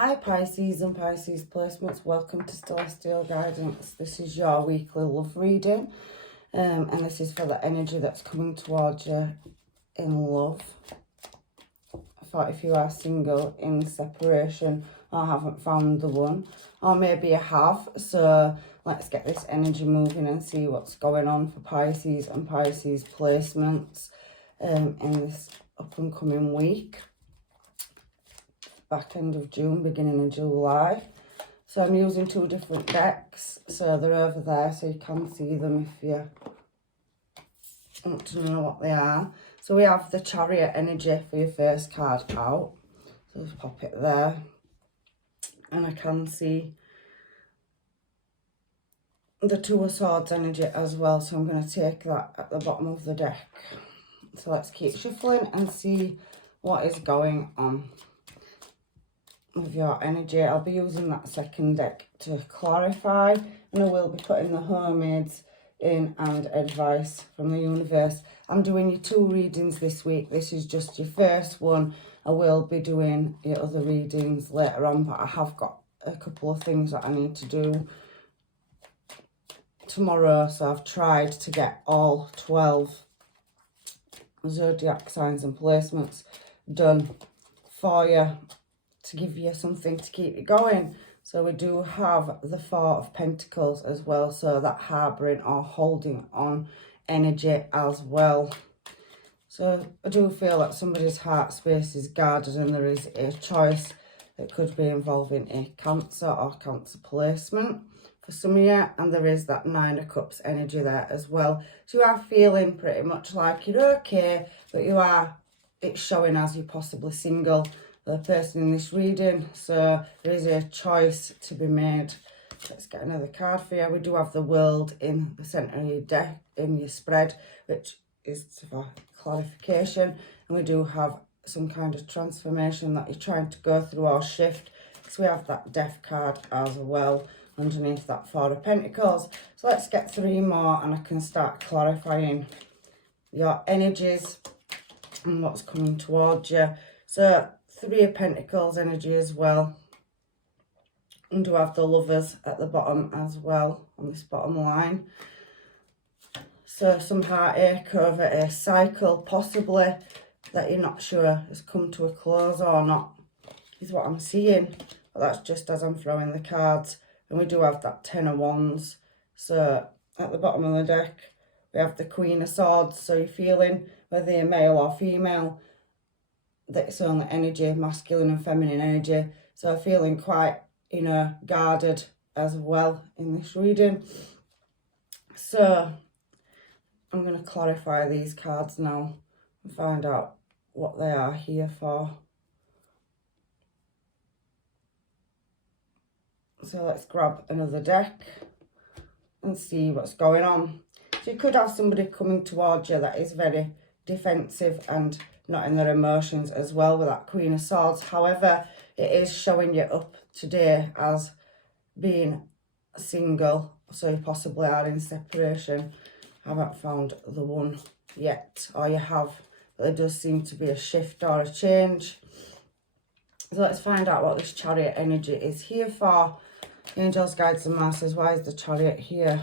Hi Pisces and Pisces placements, welcome to Celestial Guidance. This is your weekly love reading and this is for the energy that's coming towards you in love. I thought if you are single, in separation, or haven't found the one, or maybe you have, so let's get this energy moving and see what's going on for Pisces and Pisces placements in this up and coming week. Back end of June, beginning of July. So I'm using two different decks, so they're over there so you can see them if you want to know what they are. So we have the Chariot energy for your first card out, so just pop it there, and I can see the Two of Swords energy as well, so I'm going to take that at the bottom of the deck. So let's keep shuffling and see what is going on with your energy. I'll be using that second deck to clarify, and I will be putting the mermaids in and advice from the universe. I'm doing your two readings this week. This is just your first one. I will be doing your other readings later on, but I have got a couple of things that I need to do tomorrow, so I've tried to get all 12 zodiac signs and placements done for you, to give you something to keep you going. So we do have the Four of Pentacles as well, so that harbouring or holding on energy as well. So I do feel that somebody's heart space is guarded and there is a choice that could be involving a Cancer or Cancer placement for some of you, and there is that Nine of Cups energy there as well. So you are feeling pretty much like you're okay, but it's showing as you're possibly single, the person in this reading, so there is a choice to be made. Let's get another card for you. We do have the World in the centre of your deck, in your spread, which is for clarification, and we do have some kind of transformation that you're trying to go through or shift. So we have that Death card as well underneath that Four of Pentacles. So let's get three more and I can start clarifying your energies and what's coming towards you. So Three of Pentacles energy as well. And do have the Lovers at the bottom as well on this bottom line. So some heartache over a cycle possibly that you're not sure has come to a close or not, is what I'm seeing. But that's just as I'm throwing the cards. And we do have that Ten of Wands. So at the bottom of the deck we have the Queen of Swords. So you're feeling, whether you're male or female, that it's only energy, masculine and feminine energy. So feeling quite, guarded as well in this reading. So I'm going to clarify these cards now and find out what they are here for. So let's grab another deck and see what's going on. So you could have somebody coming towards you that is very defensive and not in their emotions as well with that Queen of Swords. However, it is showing you up today as being single, so you possibly are in separation, haven't found the one yet, or you have, but there does seem to be a shift or a change. So let's find out what this Chariot energy is here for. Angels, guides and masters, why is the Chariot here?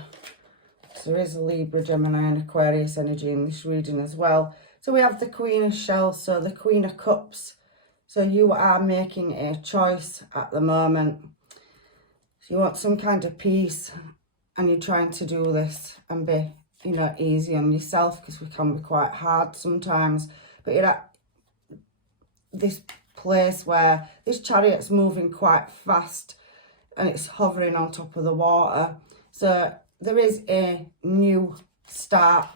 So there is a Libra, Gemini and Aquarius energy in this reading as well. So we have the Queen of Shells, so the Queen of Cups. So you are making a choice at the moment. So you want some kind of peace and you're trying to do this and be, easy on yourself, because we can be quite hard sometimes. But you're at this place where this Chariot's moving quite fast and it's hovering on top of the water. So there is a new start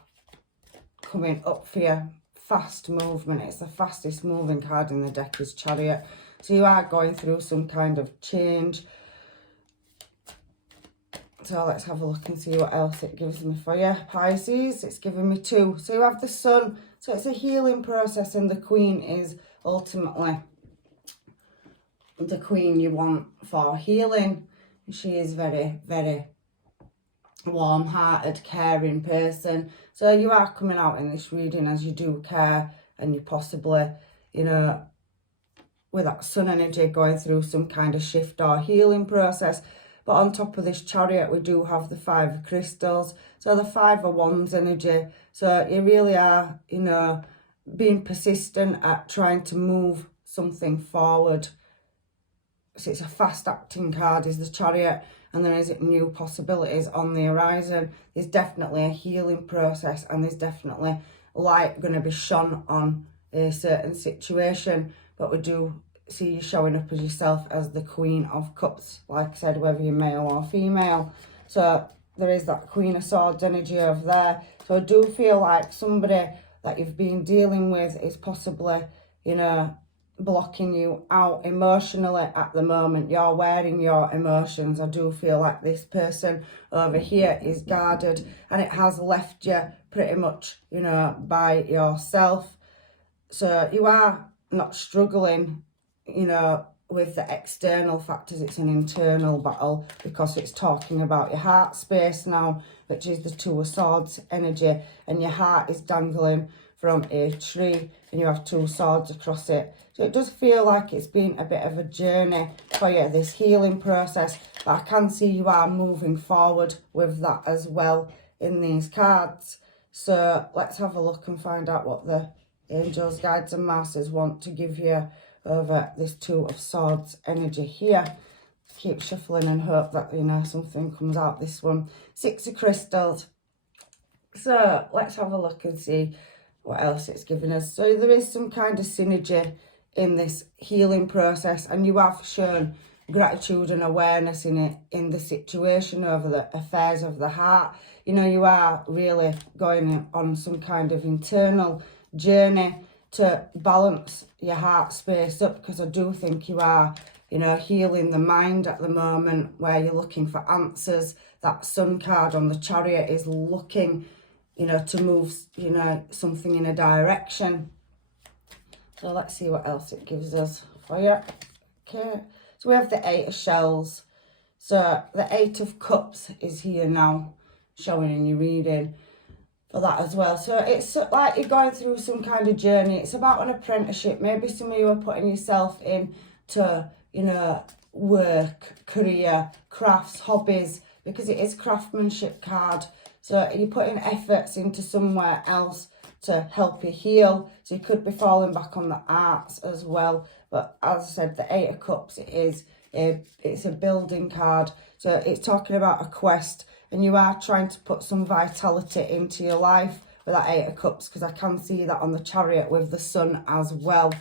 coming up for you. Fast movement. It's the fastest moving card in the deck is Chariot. So you are going through some kind of change. So let's have a look and see what else it gives me for you. Pisces, it's giving me two. So you have the Sun. So it's a healing process, and the Queen is ultimately the queen you want for healing. She is very, very warm-hearted, caring person. So you are coming out in this reading as you do care, and you possibly, with that sun energy going through some kind of shift or healing process. But on top of this Chariot, we do have the 5 of crystals. So the 5 of wands energy. So you really are, you know, being persistent at trying to move something forward. So it's a fast acting card, is the Chariot, and there is new possibilities on the horizon. There's definitely a healing process, and there's definitely light going to be shone on a certain situation. But we do see you showing up as yourself as the Queen of Cups, like I said, whether you're male or female. So there is that Queen of Swords energy over there. So I do feel like somebody that you've been dealing with is possibly, you know, blocking you out emotionally at the moment. You're wearing your emotions. I do feel like this person over here is guarded, and it has left you pretty much, you know, by yourself. So you are not struggling, you know, with the external factors. It's an internal battle, because it's talking about your heart space now, which is the 2 of Swords energy, and your heart is dangling from a tree, and you have 2 swords across it. So it does feel like it's been a bit of a journey for you, this healing process, but I can see you are moving forward with that as well in these cards. So let's have a look and find out what the angels, guides and masters want to give you over this 2 of Swords energy here. Keep shuffling and hope that, you know, something comes out this one. 6 of crystals. So let's have a look and see what else it's giving us. So there is some kind of synergy in this healing process, and you have shown gratitude and awareness in it, in the situation over the affairs of the heart. You know, you are really going on some kind of internal journey to balance your heart space up, because I do think you are, you know, healing the mind at the moment, where you're looking for answers. That Sun card on the Chariot is looking, you know, to move, you know, something in a direction. So let's see what else it gives us for you. Okay, so we have the 8 of shells. So the 8 of cups is here now, showing in your reading for that as well. So it's like you're going through some kind of journey. It's about an apprenticeship. Maybe some of you are putting yourself in to, you know, work, career, crafts, hobbies, because it is craftsmanship card. So you're putting efforts into somewhere else to help you heal. So you could be falling back on the arts as well. But as I said, the 8 of cups, it's a building card. So it's talking about a quest, and you are trying to put some vitality into your life with that 8 of cups, because I can see that on the Chariot with the sun as well.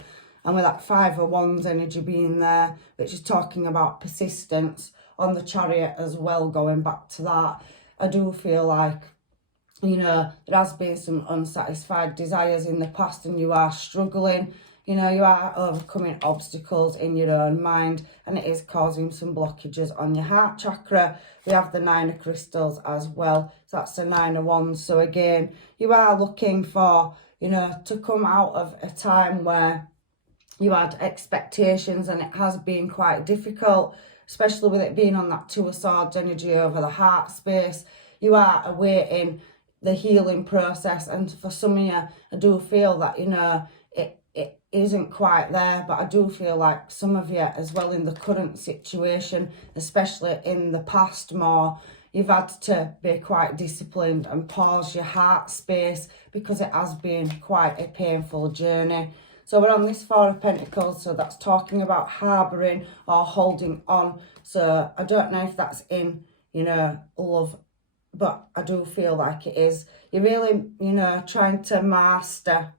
And with that 5 of wands energy being there, which is talking about persistence on the Chariot as well, going back to that. I do feel like, you know, there has been some unsatisfied desires in the past, and you are struggling. You know, you are overcoming obstacles in your own mind, and it is causing some blockages on your heart chakra. We have the 9 of crystals as well. So that's the 9 of wands. So again, you are looking for, you know, to come out of a time where you had expectations, and it has been quite difficult, especially with it being on that 2 of swords energy over the heart space. You are awaiting the healing process, and for some of you, I do feel that, you know, it isn't quite there, but I do feel like some of you as well in the current situation, especially in the past more, you've had to be quite disciplined and pause your heart space, because it has been quite a painful journey. So we're on this 4 of Pentacles, so that's talking about harbouring or holding on. So I don't know if that's in, you know, love, but I do feel like it is. You're really, you know, trying to master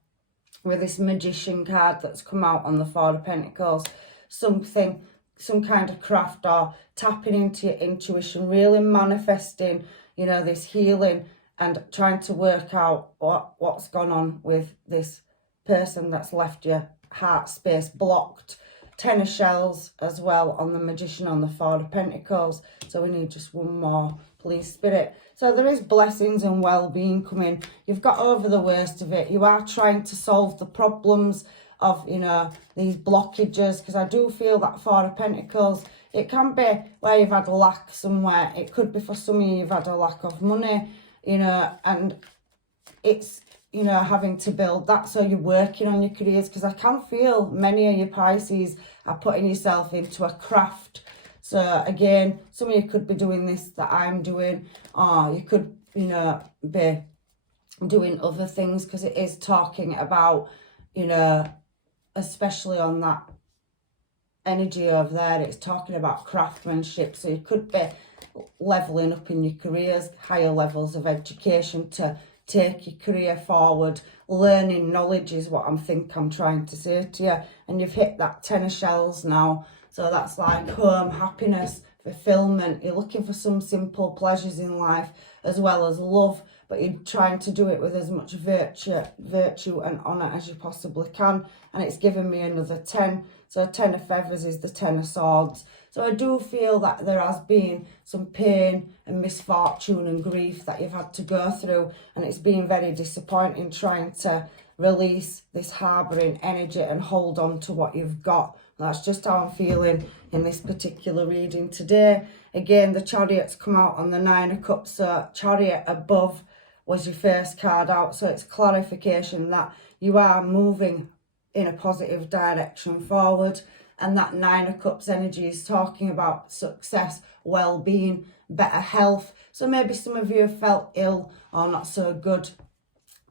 with this Magician card that's come out on the 4 of Pentacles, something, some kind of craft, or tapping into your intuition, really manifesting, you know, this healing, and trying to work out what's gone on with this person that's left your heart space blocked. 10 of shells as well on the Magician on the 4 of Pentacles. So we need just one more, please, Spirit. So there is blessings and well-being coming. You've got over the worst of it. You are trying to solve the problems of, you know, these blockages, because I do feel that 4 of Pentacles, it can be where you've had a lack somewhere. It could be for some of you, you've had a lack of money, you know, and it's you know, having to build that. So you're working on your careers, because I can feel many of your Pisces are putting yourself into a craft. So again, some of you could be doing this that I'm doing, or you could, you know, be doing other things, because it is talking about, you know, especially on that energy over there, it's talking about craftsmanship. So you could be leveling up in your careers, higher levels of education to take your career forward. Learning knowledge is what I'm trying to say to you. And you've hit that 10 of shells now. So that's like home, happiness, fulfillment. You're looking for some simple pleasures in life as well as love, but you're trying to do it with as much virtue and honour as you possibly can. And it's given me another 10. So 10 of feathers is the 10 of swords. So I do feel that there has been some pain and misfortune and grief that you've had to go through, and it's been very disappointing trying to release this harbouring energy and hold on to what you've got. That's just how I'm feeling in this particular reading today. Again, the Chariot's come out on the 9 of Cups, so Chariot above was your first card out. So it's clarification that you are moving in a positive direction forward. And that 9 of Cups energy is talking about success, well-being, better health. So maybe some of you have felt ill or not so good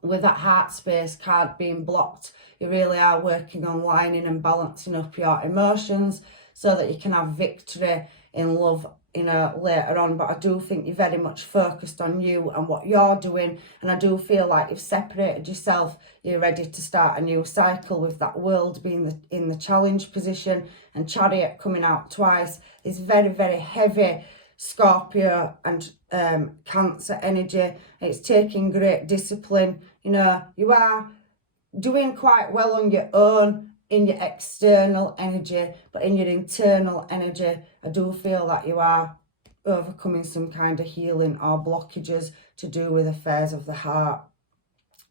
with that heart space card being blocked. You really are working on lining and balancing up your emotions so that you can have victory in love, you know, later on. But I do think you're very much focused on you and what you're doing, and I do feel like you've separated yourself. You're ready to start a new cycle with that World being in the challenge position, and Chariot coming out twice is very, very heavy Scorpio and Cancer energy. It's taking great discipline. You know, you are doing quite well on your own in your external energy, but in your internal energy, I do feel that you are overcoming some kind of healing or blockages to do with affairs of the heart.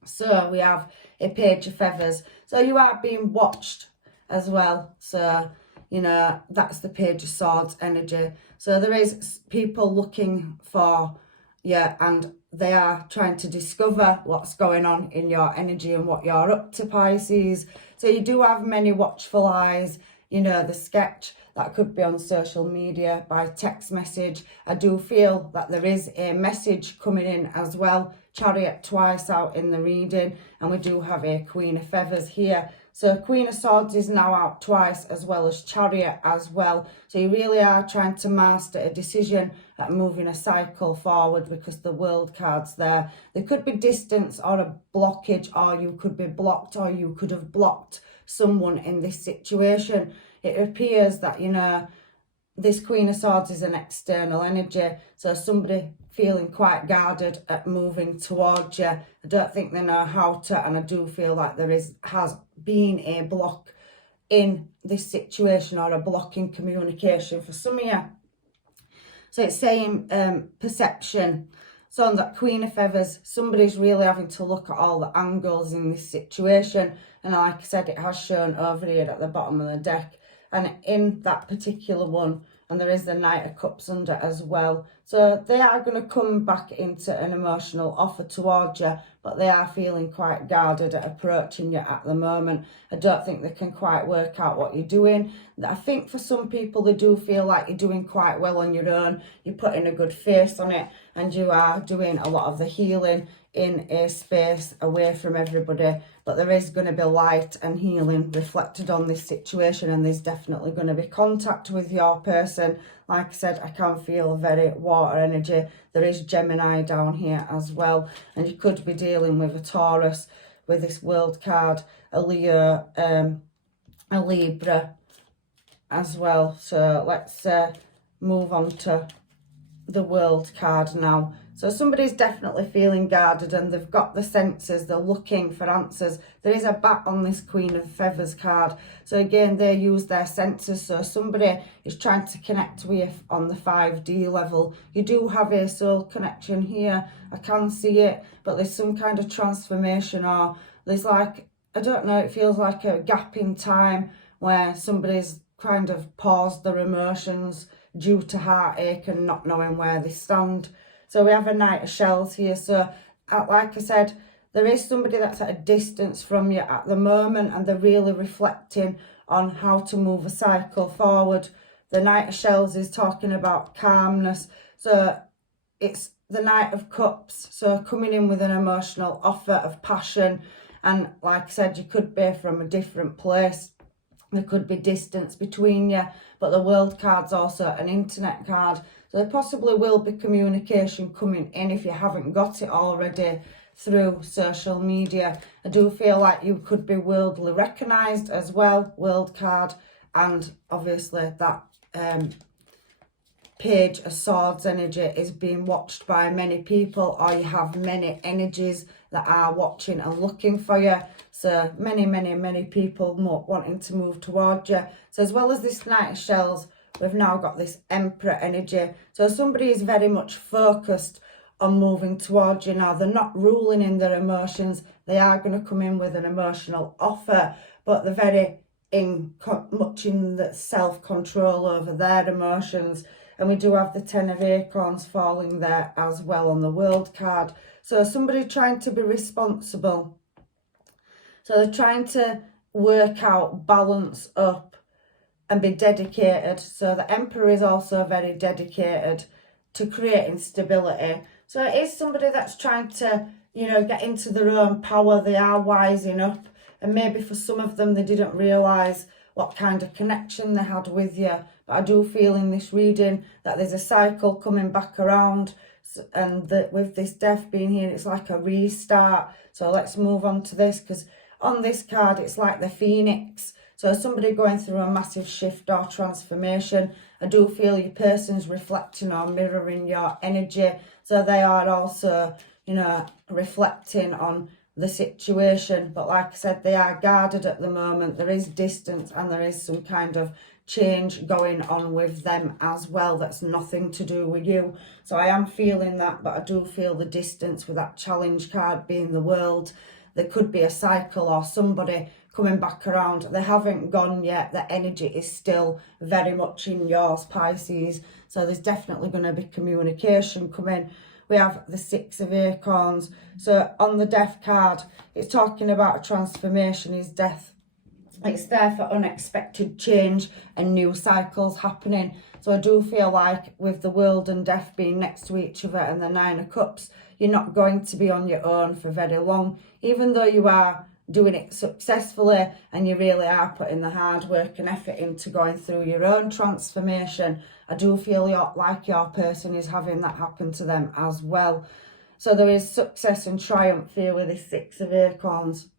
So we have a Page of Feathers. So you are being watched as well. So, you know, that's the Page of Swords energy. So there is people looking for you, and they are trying to discover what's going on in your energy and what you're up to, Pisces. So you do have many watchful eyes. You know, the sketch that could be on social media, by text message. I do feel that there is a message coming in as well. Chariot twice out in the reading, and we do have a Queen of Feathers here. So Queen of Swords is now out twice, as well as Chariot as well. So you really are trying to master a decision at moving a cycle forward, because the World card's there. There could be distance or a blockage, or you could be blocked, or you could have blocked someone in this situation. It appears that, you know, this Queen of Swords is an external energy. So somebody feeling quite guarded at moving towards you. I don't think they know how to, and I do feel like there has been a block in this situation, or a block in communication for some of you. So it's saying perception. So on that Queen of Feathers, somebody's really having to look at all the angles in this situation. And like I said, it has shown over here at the bottom of the deck. And in that particular one, and there is the Knight of Cups under as well. So they are going to come back into an emotional offer towards you, but they are feeling quite guarded at approaching you at the moment. I don't think they can quite work out what you're doing. I think for some people, they do feel like you're doing quite well on your own. You're putting a good face on it, and you are doing a lot of the healing in a space away from everybody. But there is going to be light and healing reflected on this situation, and there's definitely going to be contact with your person. Like I said, I can feel very water energy. There is Gemini down here as well, and you could be dealing with a Taurus with this World card, a Leo, a Libra as well. So let's move on to the World card now. So somebody's definitely feeling guarded, and they've got the senses. They're looking for answers. There is a bat on this Queen of Feathers card. So again, they use their senses. So somebody is trying to connect with you on the 5D level. You do have a soul connection here. I can see it, but there's some kind of transformation, or there's like, I don't know, it feels like a gap in time where somebody's kind of paused their emotions due to heartache and not knowing where they stand. So we have a Knight of Shells here. So like I said, there is somebody that's at a distance from you at the moment, and they're really reflecting on how to move a cycle forward. The Knight of Shells is talking about calmness. So it's the Knight of Cups. So coming in with an emotional offer of passion. And like I said, you could be from a different place. There could be distance between you. But the World card's also an internet card. So there possibly will be communication coming in if you haven't got it already through social media. I do feel like you could be worldly recognised as well, World card, and obviously that Page of Swords energy is being watched by many people, or you have many energies that are watching and looking for you. So many people wanting to move towards you. So as well as this Knight of Shells, we've now got this Emperor energy. So somebody is very much focused on moving towards you now. They're not ruling in their emotions. They are going to come in with an emotional offer, but they're very much in the self-control over their emotions. And we do have the Ten of Acorns falling there as well on the World card. So somebody trying to be responsible. So they're trying to work out, balance up and be dedicated. So the Emperor is also very dedicated to creating stability. So it is somebody that's trying to, you know, get into their own power. They are wising up. And maybe for some of them, they didn't realise what kind of connection they had with you. But I do feel in this reading that there's a cycle coming back around. And that with this Death being here, it's like a restart. So let's move on to this, because on this card, it's like the Phoenix. So somebody going through a massive shift or transformation. I do feel your person's reflecting or mirroring your energy. So they are also, you know, reflecting on the situation. But like I said, they are guarded at the moment. There is distance and there is some kind of change going on with them as well. That's nothing to do with you. So I am feeling that, but I do feel the distance with that Challenge card being the World. There could be a cycle or somebody coming back around. They haven't gone yet. The energy is still very much in yours, Pisces. So there's definitely going to be communication coming. We have the Six of Acorns. So on the Death card, it's talking about a transformation, is death. It's there for unexpected change and new cycles happening. So I do feel like with the World and Death being next to each other and the Nine of Cups, you're not going to be on your own for very long. Even though you are doing it successfully and you really are putting the hard work and effort into going through your own transformation, I do feel like your person is having that happen to them as well. So there is success and triumph here with this Six of Acorns.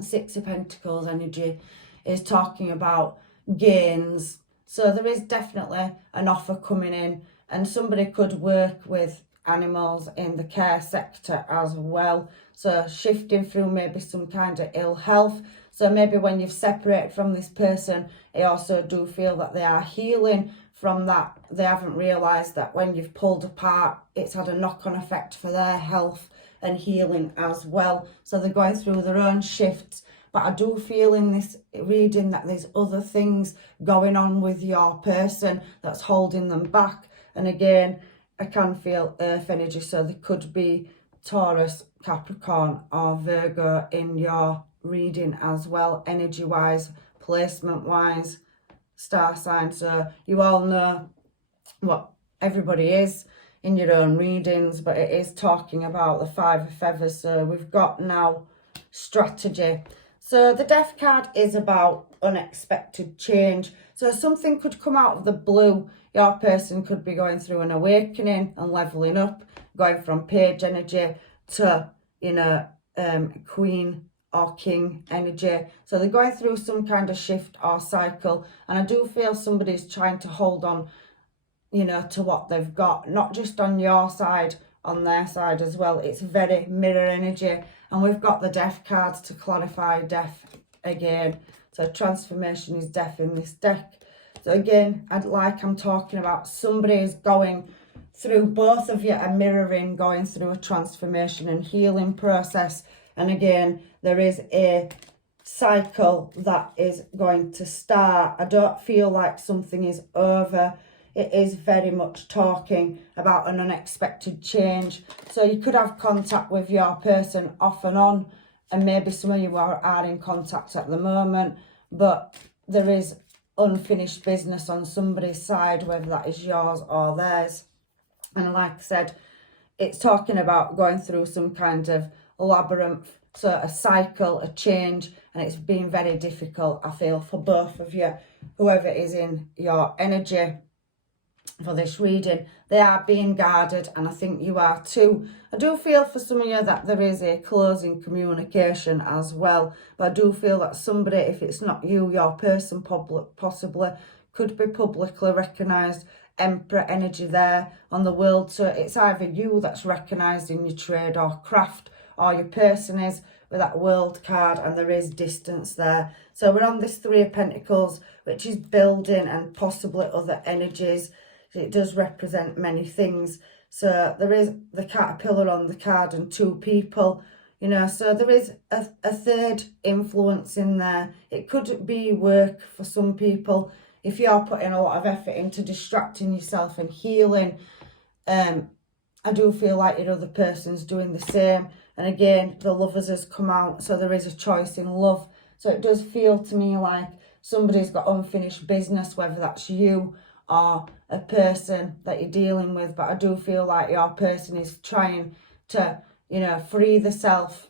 Six of Pentacles energy is talking about gains. So there is definitely an offer coming in, and somebody could work with animals in the care sector as well. So shifting through maybe some kind of ill health. So maybe when you've separated from this person, I also do feel that they are healing from that. They haven't realised that when you've pulled apart, it's had a knock-on effect for their health and healing as well. So they're going through their own shifts. But I do feel in this reading that there's other things going on with your person that's holding them back. And again, I can feel earth energy. So there could be Taurus, Capricorn or Virgo in your reading as well, energy-wise, placement-wise, star sign. So you all know what everybody is in your own readings, but it is talking about the Five of Feathers. So we've got now strategy. So the Death card is about unexpected change. So something could come out of the blue. Your person could be going through an awakening and leveling up, going from Page energy to, you know, Queen or King energy. So they're going through some kind of shift or cycle. And I do feel somebody's trying to hold on, you know, to what they've got, not just on your side, on their side as well. It's very mirror energy. And we've got the Death cards to clarify death again. So transformation is death in this deck. So again, I'm talking about somebody is going through, both of you are mirroring, going through a transformation and healing process. And again, there is a cycle that is going to start. I don't feel like something is over. it is very much talking about an unexpected change. So you could have contact with your person off and on, and maybe some of you are in contact at the moment, but there is unfinished business on somebody's side, whether that is yours or theirs. And like I said, it's talking about going through some kind of labyrinth, so a cycle, a change, and it's been very difficult, I feel, for both of you, whoever is in your energy for this reading. They are being guarded, and I think you are too. I do feel for some of you that there is a closing communication as well, but I do feel that somebody, if it's not you, your person possibly could be publicly recognised. Emperor energy there on the world, so it's either you that's recognised in your trade or craft, or your person is with that world card, and there is distance there. So we're on this Three of Pentacles, which is building and possibly other energies. It does represent many things. So there is the caterpillar on the card and two people, you know, so there is a third influence in there. It could be work for some people. If you're putting a lot of effort into distracting yourself and healing, I do feel like your other person's doing the same. And again, the Lovers has come out, so there is a choice in love. So it does feel to me like somebody's got unfinished business, whether that's you or a person that you're dealing with. But I do feel like your person is trying to, you know, free the self,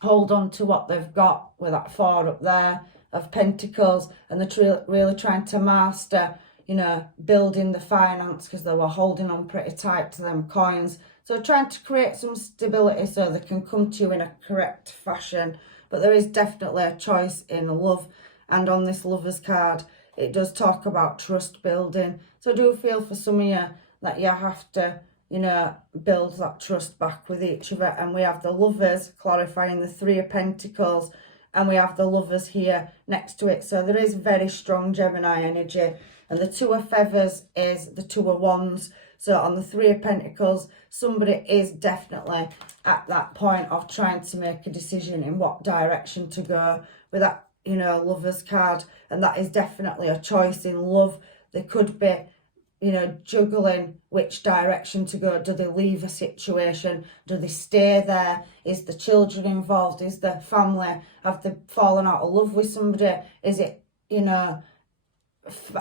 hold on to what they've got with that Four up there of Pentacles, and they're really trying to master, you know, building the finance, because they were holding on pretty tight to them coins. So trying to create some stability so they can come to you in a correct fashion. But there is definitely a choice in love. And on this Lovers card, it does talk about trust building. So I do feel for some of you that you have to, you know, build that trust back with each other. And we have the Lovers clarifying the Three of Pentacles, and we have the Lovers here next to it. So there is very strong Gemini energy. And the Two of Feathers is the Two of Wands. So on the Three of Pentacles, somebody is definitely at that point of trying to make a decision in what direction to go with that, you know, Lovers card. And that is definitely a choice in love. They could be, you know, juggling which direction to go. Do they leave a situation? Do they stay there? Is the children involved? Is the family? Have they fallen out of love with somebody? Is it, you know,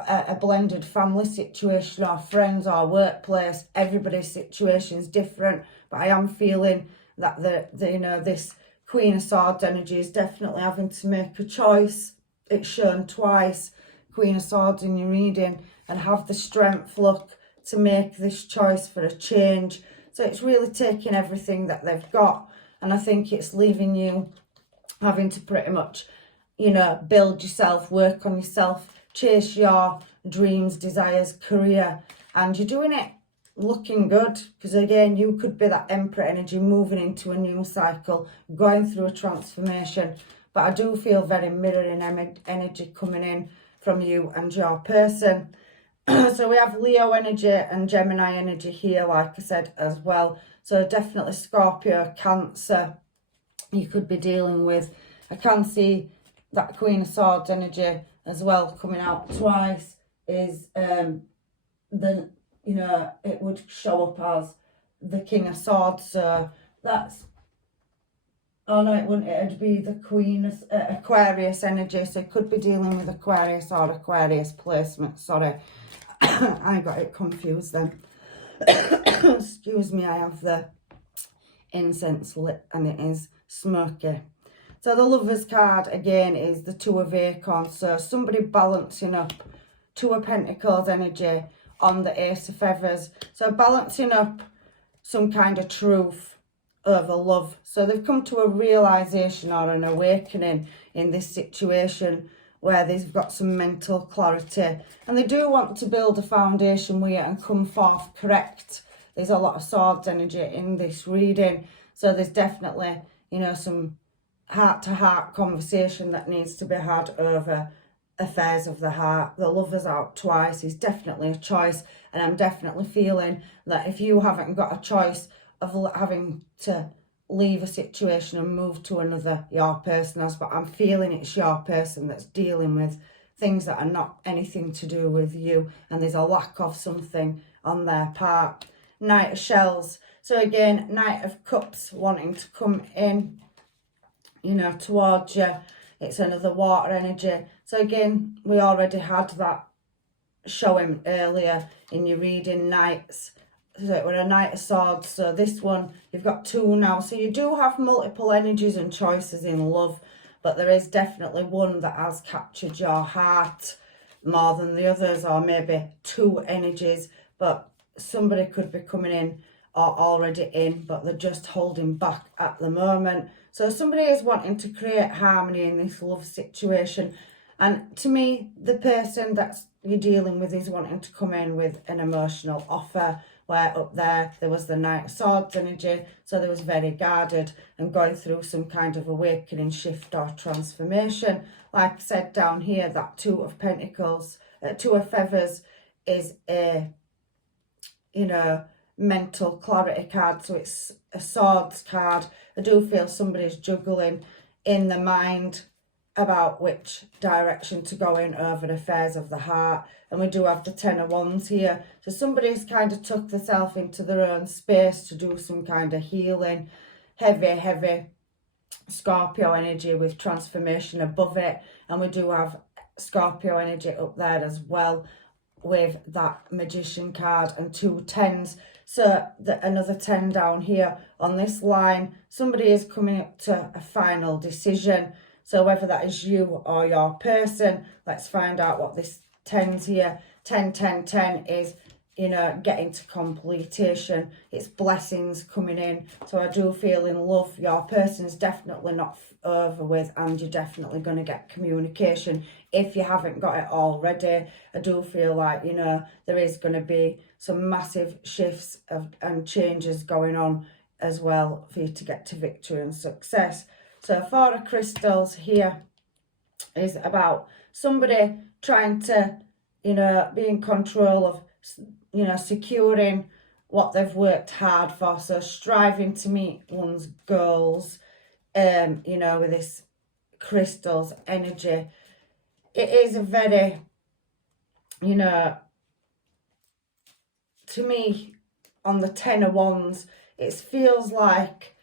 a blended family situation, or friends, or workplace? Everybody's situation is different, but I am feeling that the you know, this Queen of Swords energy is definitely having to make a choice. It's shown twice, Queen of Swords in your reading, and have the strength, look, to make this choice for a change. So it's really taking everything that they've got, and I think it's leaving you having to pretty much, you know, build yourself, work on yourself, chase your dreams, desires, career, and you're doing it looking good, because again, you could be that Emperor energy moving into a new cycle, going through a transformation. But I do feel very mirroring energy coming in from you and your person. So we have Leo energy and Gemini energy here, like I said, as well. So definitely Scorpio, Cancer, you could be dealing with. I can see that Queen of Swords energy as well coming out twice, is the, you know, it would show up as the King of Swords. So that's, oh no, it wouldn't, it'd be the Queen of Aquarius energy. So it could be dealing with Aquarius or Aquarius placement, sorry. I got it confused then. Excuse me, I have the incense lit and it is smoky. So the Lovers card again is the Two of Acorns. So somebody balancing up Two of Pentacles energy on the Ace of Feathers. So balancing up some kind of truth over love. So they've come to a realisation or an awakening in this situation where they've got some mental clarity. And they do want to build a foundation with it and come forth correct. There's a lot of Swords energy in this reading. So there's definitely, you know, some heart-to-heart conversation that needs to be had over affairs of the heart. The Lovers out twice is definitely a choice, and I'm definitely feeling that if you haven't got a choice of having to leave a situation and move to another, your person has, but I'm feeling it's your person that's dealing with things that are not anything to do with you, and there's a lack of something on their part. Knight of Shells. So again, Knight of Cups wanting to come in, you know, towards you. It's another water energy. So again, we already had that showing earlier in your reading, Knights. So it were a Knight of Swords. So this one, you've got two now. So you do have multiple energies and choices in love, but there is definitely one that has captured your heart more than the others, or maybe two energies, but somebody could be coming in or already in, but they're just holding back at the moment. So somebody is wanting to create harmony in this love situation. And to me, the person that you're dealing with is wanting to come in with an emotional offer, where up there was the Knight of Swords energy. So they was very guarded and going through some kind of awakening, shift or transformation. Like I said down here, that Two of Pentacles, Two of Feathers is a, you know, mental clarity card. So it's a swords card. I do feel somebody's juggling in the mind about which direction to go in over affairs of the heart. And we do have the Ten of Wands here. So somebody's kind of took themselves into their own space to do some kind of healing. Heavy Scorpio energy with transformation above it. And we do have Scorpio energy up there as well, with that Magician card and two tens. So another 10 down here on this line. Somebody is coming up to a final decision. So whether that is you or your person, let's find out what this 10's here. 10, 10, 10 is, you know, getting to completion. It's blessings coming in. So I do feel in love, your person's definitely not over with, and you're definitely going to get communication if you haven't got it already. I do feel like, you know, there is going to be some massive shifts and changes going on as well for you to get to victory and success. So Four of Crystals here is about somebody trying to, you know, be in control of, you know, securing what they've worked hard for. So striving to meet one's goals, you know, with this crystals energy. It is a very, you know, to me, on the Ten of Wands, it feels like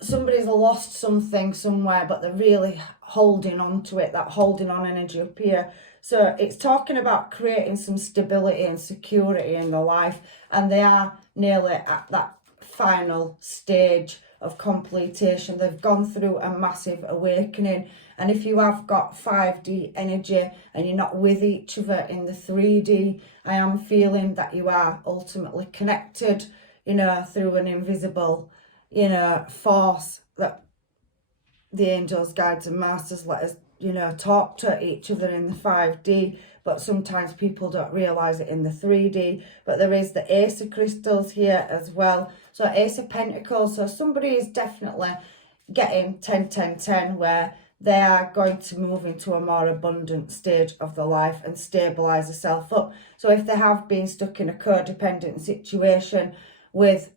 somebody's lost something somewhere, but they're really holding on to it, that holding on energy up here. So it's talking about creating some stability and security in their life, and they are nearly at that final stage of completion. They've gone through a massive awakening. And if you have got 5D energy and you're not with each other in the 3D, I am feeling that you are ultimately connected, you know, through an invisible, you know, force that the angels, guides and masters let us, you know, talk to each other in the 5D, but sometimes people don't realise it in the 3D. But there is the Ace of Crystals here as well. So Ace of Pentacles, so somebody is definitely getting 10, 10, 10, where they are going to move into a more abundant stage of their life and stabilise themselves up. So if they have been stuck in a codependent situation with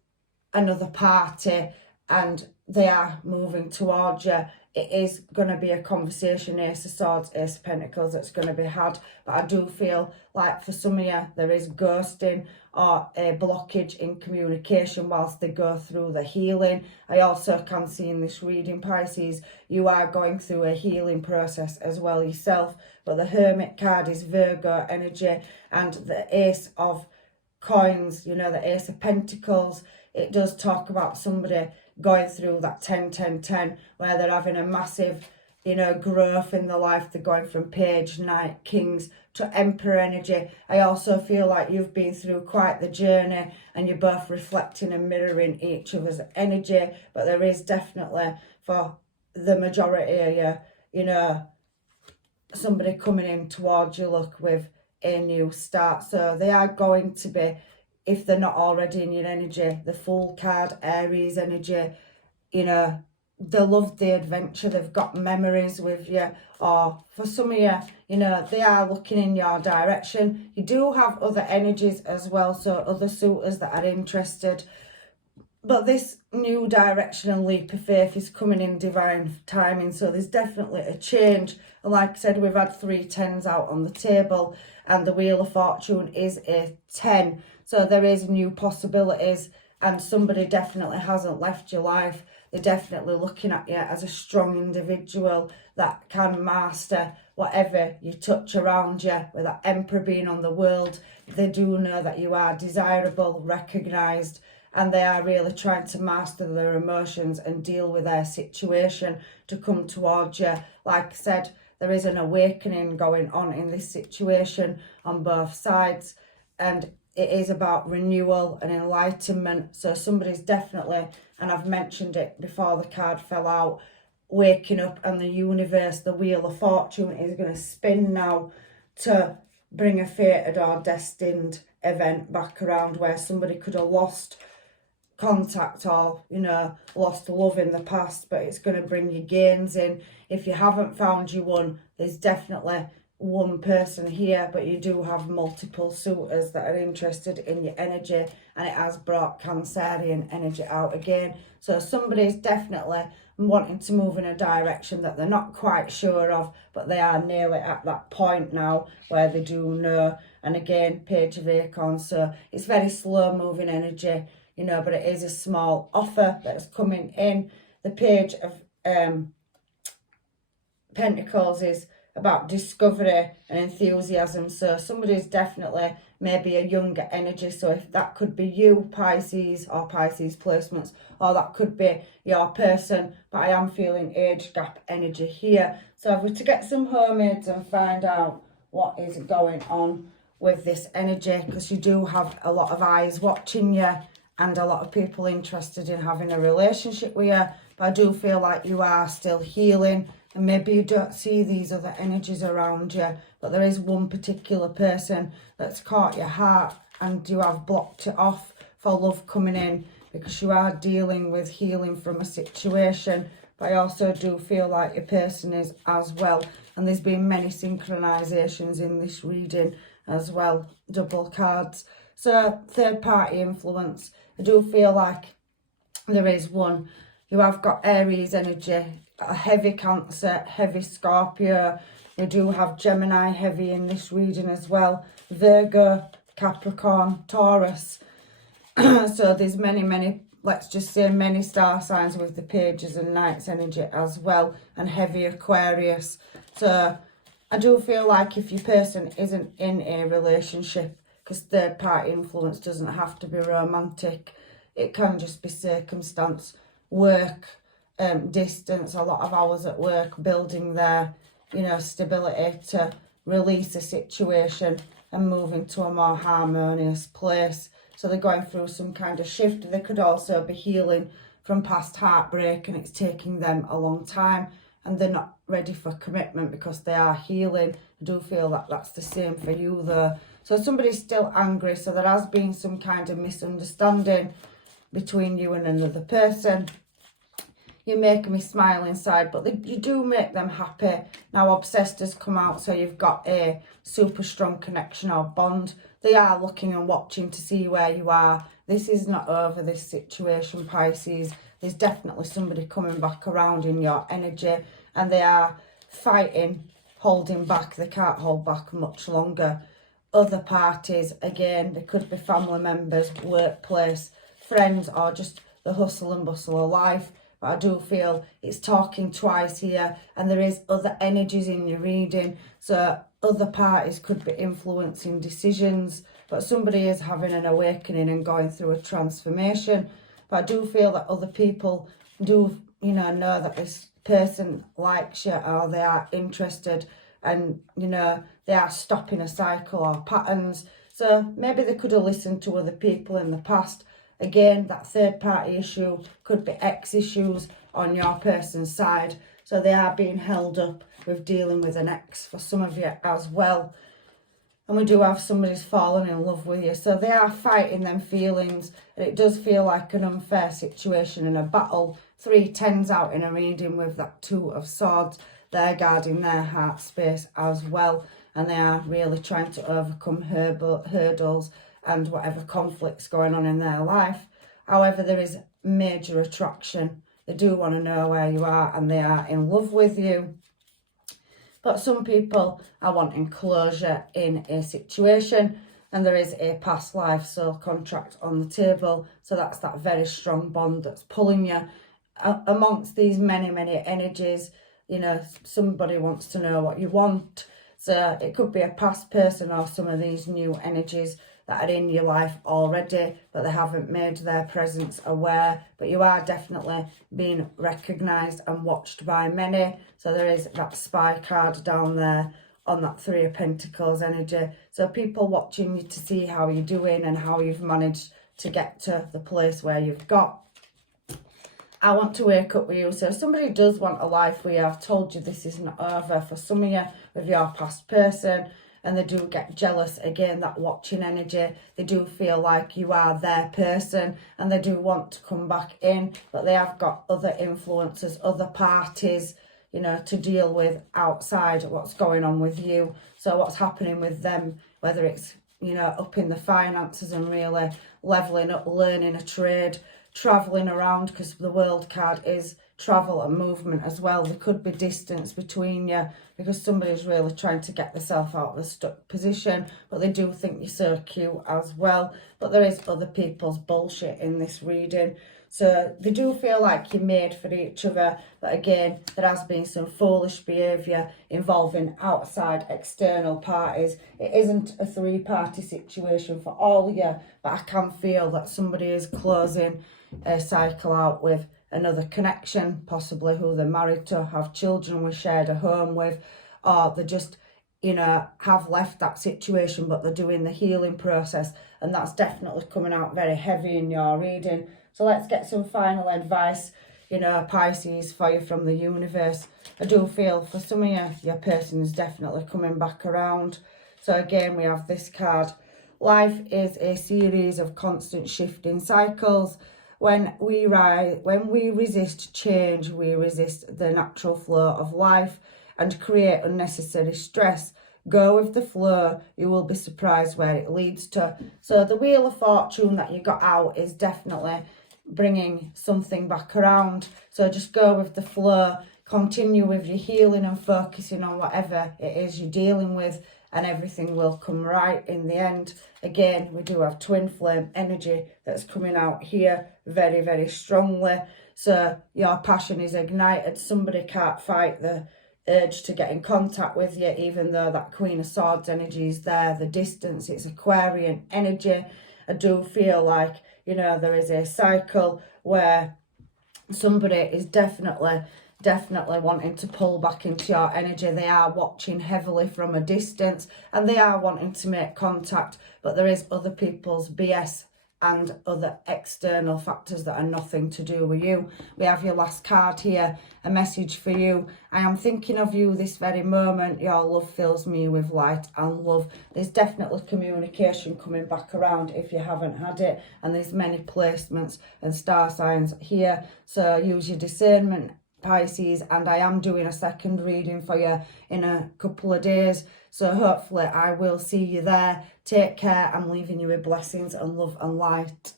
another party and they are moving towards you, it is going to be a conversation, Ace of Swords, Ace of Pentacles, that's going to be had. But I do feel like for some of you, there is ghosting or a blockage in communication whilst they go through the healing. I also can see in this reading, Pisces, you are going through a healing process as well yourself. But the Hermit card is Virgo energy, and the Ace of Coins, you know, the Ace of Pentacles, it does talk about somebody going through that 10, 10, 10, where they're having a massive, you know, growth in their life. They're going from Page, Knight, Kings to Emperor energy. I also feel like you've been through quite the journey and you're both reflecting and mirroring each other's energy. But there is definitely, for the majority of you, you know, somebody coming in towards you, look, with a new start. So they are going to be, if they're not already in your energy, the Fool card, Aries energy, you know, they love the adventure. They've got memories with you. Or for some of you, you know, they are looking in your direction. You do have other energies as well, so other suitors that are interested. But this new direction and leap of faith is coming in divine timing. So there's definitely a change. And like I said, we've had 3 10s out on the table. And the Wheel of Fortune is a 10. So there is new possibilities. And somebody definitely hasn't left your life. They're definitely looking at you as a strong individual that can master whatever you touch around you. With that Emperor being on the world, they do know that you are desirable, recognised, and they are really trying to master their emotions and deal with their situation to come towards you. Like I said, there is an awakening going on in this situation on both sides, and it is about renewal and enlightenment. So somebody's definitely, and I've mentioned it before the card fell out, waking up, and the universe, the Wheel of Fortune, is going to spin now to bring a fated or destined event back around where somebody could have lost contact or, you know, lost love in the past, but it's going to bring you gains in. If you haven't found your one, there's definitely one person here, but you do have multiple suitors that are interested in your energy, and it has brought Cancerian energy out again. So somebody's definitely wanting to move in a direction that they're not quite sure of, but they are nearly at that point now where they do know. And again, Page of Acorns, so it's very slow moving energy, you know, but it is a small offer that's coming in. The Page of Pentacles is about discovery and enthusiasm. So somebody's definitely maybe a younger energy. So if that could be you, Pisces, or Pisces placements, or that could be your person. But I am feeling age gap energy here. So if we're to get some homemades and find out what is going on with this energy, because you do have a lot of eyes watching you and a lot of people interested in having a relationship with you. But I do feel like you are still healing, and maybe you don't see these other energies around you, but there is one particular person that's caught your heart and you have blocked it off for love coming in, because you are dealing with healing from a situation. But I also do feel like your person is as well, and there's been many synchronizations in this reading as well, double cards. So third party influence, I do feel like there is one. You have got Aries energy, a heavy Cancer, heavy Scorpio. We do have Gemini heavy in this reading as well. Virgo, Capricorn, Taurus. So there's many, let's just say many star signs with the Pages and Knights energy as well. And heavy Aquarius. So I do feel like if your person isn't in a relationship, because third party influence doesn't have to be romantic. It can just be circumstance, work, distance, a lot of hours at work, building their, you know, stability to release a situation and move into a more harmonious place. So they're going through some kind of shift. They could also be healing from past heartbreak, and it's taking them a long time, and they're not ready for commitment because they are healing. I do feel that that's the same for you though. So somebody's still angry, so there has been some kind of misunderstanding between you and another person. You make me smile inside, but you do make them happy. Now Obsessed has come out, so you've got a super strong connection or bond. They are looking and watching to see where you are. This is not over, this situation, Pisces. There's definitely somebody coming back around in your energy, and they are fighting, holding back. They can't hold back much longer. Other parties, again, they could be family members, workplace, friends, or just the hustle and bustle of life. But I do feel it's talking twice here, and there is other energies in your reading. So other parties could be influencing decisions, but somebody is having an awakening and going through a transformation. But I do feel that other people do, you know that this person likes you, or they are interested, and, you know, they are stopping a cycle or patterns. So maybe they could have listened to other people in the past. Again, that third party issue could be ex issues on your person's side. So they are being held up with dealing with an ex for some of you as well. And we do have somebody's fallen in love with you. So they are fighting them feelings. And it does feel like an unfair situation and a battle. 3 10s out in a reading with that 2 of Swords. They're guarding their heart space as well. And they are really trying to overcome hurdles and whatever conflicts going on in their life. However, there is major attraction. They do want to know where you are, and they are in love with you. But some people are wanting closure in a situation, and there is a past life soul contract on the table. So that's that very strong bond that's pulling you amongst these many, many energies. You know, somebody wants to know what you want. So it could be a past person or some of these new energies that are in your life already, but they haven't made their presence aware. But you are definitely being recognised and watched by many. So there is that spy card down there on that Three of Pentacles energy. So people watching you to see how you're doing and how you've managed to get to the place where you've got. I want to wake up with you. So if somebody does want a life with you, I've told you this isn't over for some of you with your past person, and they do get jealous. Again, that watching energy, they do feel like you are their person, and they do want to come back in, but they have got other influences, other parties, you know, to deal with outside what's going on with you. So what's happening with them, whether it's, you know, up in the finances and really leveling up, learning a trade, traveling around, because the World card is travel and movement as well. There could be distance between you because somebody's really trying to get themselves out of a stuck position, but they do think you're so cute as well. But there is other people's bullshit in this reading. So they do feel like you're made for each other, but again, there has been some foolish behaviour involving outside external parties. It isn't a three-party situation for all of you, but I can feel that somebody is closing a cycle out with another connection, possibly who they're married to, have children with, shared a home with, or they just, you know, have left that situation, but they're doing the healing process, and that's definitely coming out very heavy in your reading. So let's get some final advice, you know, Pisces, for you from the universe. I do feel for some of you, your person is definitely coming back around. So again, we have this card. Life is a series of constant shifting cycles. When we resist change, we resist the natural flow of life and create unnecessary stress. Go with the flow, you will be surprised where it leads to. So the Wheel of Fortune that you got out is definitely bringing something back around. So just go with the flow, continue with your healing and focusing on whatever it is you're dealing with, and everything will come right in the end. Again, we do have twin flame energy that's coming out here very, very strongly. So your passion is ignited. Somebody can't fight the urge to get in contact with you, even though that Queen of Swords energy is there. The distance, it's Aquarian energy. I do feel like, you know, there is a cycle where somebody is definitely wanting to pull back into your energy. They are watching heavily from a distance, and they are wanting to make contact, but there is other people's BS and other external factors that are nothing to do with you. We have your last card here, a message for you. I am thinking of you this very moment. Your love fills me with light and love. There's definitely communication coming back around if you haven't had it, and there's many placements and star signs here. So use your discernment, Pisces, and I am doing a second reading for you in a couple of days, so hopefully I will see you there. Take care. I'm leaving you with blessings and love and light.